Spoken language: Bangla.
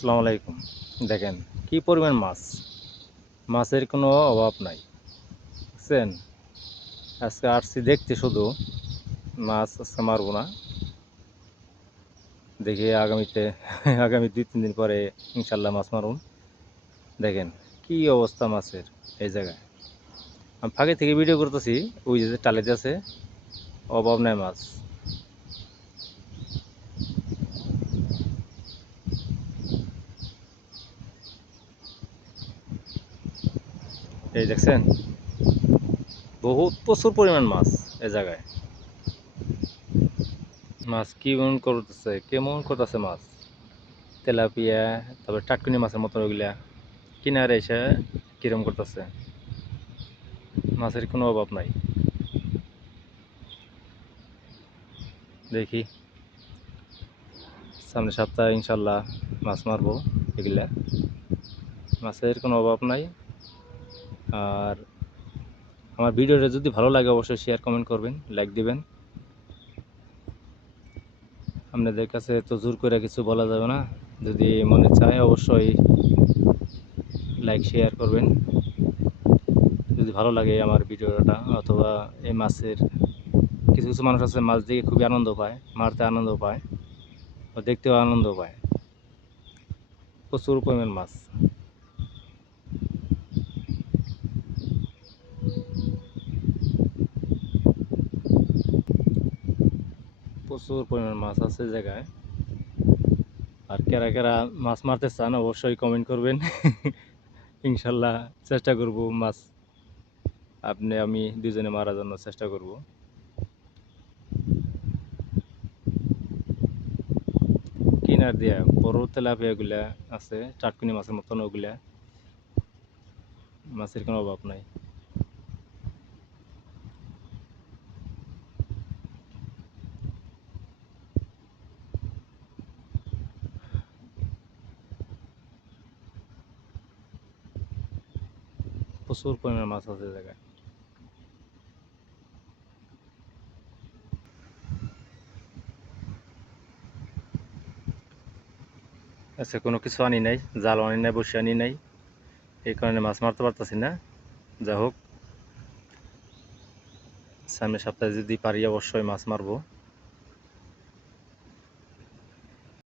আসসালামু আলাইকুম। দেখেন কি পরিমাণ মাছ, মাছের কোনো অভাব নাই। বুঝছেন, আজকে আসছি দেখতে শুধু, মাছ আজকে মারবো না, দেখি আগামীতে আগামী 2-3 দিন পরে ইনশাল্লাহ মাছ মারুন। দেখেন কি অবস্থা মাছের এই জায়গায়। আমি ফাঁকে থেকে ভিডিও করতেছি, ওই যে টালিতে আছে, অভাব নাই মাছ। এই দেখছেন, বহুত প্রচুর পরিমাণ মাছ এই জায়গায়। মাছ কেমন করতেছে মাছ, তেলাপিয়া, তারপরে টাটকুনি মাছের মতো ওইগুলা কিনারে এসে কিরম করতেছে। মাছের কোনো অভাব নাই। দেখি সামনের সপ্তাহে ইনশাল্লাহ মাছ মারবো এগুলা, মাছের কোনো অভাব নাই। আর আমার ভিডিওটা যদি ভালো লাগে অবশ্যই শেয়ার কমেন্ট করবেন, লাইক দিবেন। আপনাদের কাছে তো জোর করে কিছু বলা যাবে না, যদি মনে চায় অবশ্যই লাইক শেয়ার করবেন যদি ভালো লাগে আমার ভিডিওটা। অথবা এই মাছের কিছু কিছু মানুষ আছে মাছ দেখে খুবই আনন্দ পায়, মারতে আনন্দ পায়, ও দেখতেও আনন্দ পায়। প্রচুর পরিমাণ মাছ, প্রচুর পরিমাণ মাছ আছে জায়গায়। আর কারা কারা মাছ মারতে চান অবশ্যই কমেন্ট করবেন। ইনশাল্লাহ চেষ্টা করব মাছ, আপনি আমি দুজনে মারার জন্য চেষ্টা করব। কিনার দিয়া বড় তেলাপিয়াগুলা আছে, টাটকুনি মাছের মতন, ওগুলা মাছের কোনো অভাব নাই। প্রচুর পরিমাণে মাছ আছে জায়গায়। আচ্ছা, কোনো কিছু আনি নাই, জাল আনি নাই, বসে আনি নাই, এই কারণে মাছ মারতে পারতেছি না। যা হোক, সামনের সপ্তাহে যদি পারি অবশ্যই মাছ মারবো।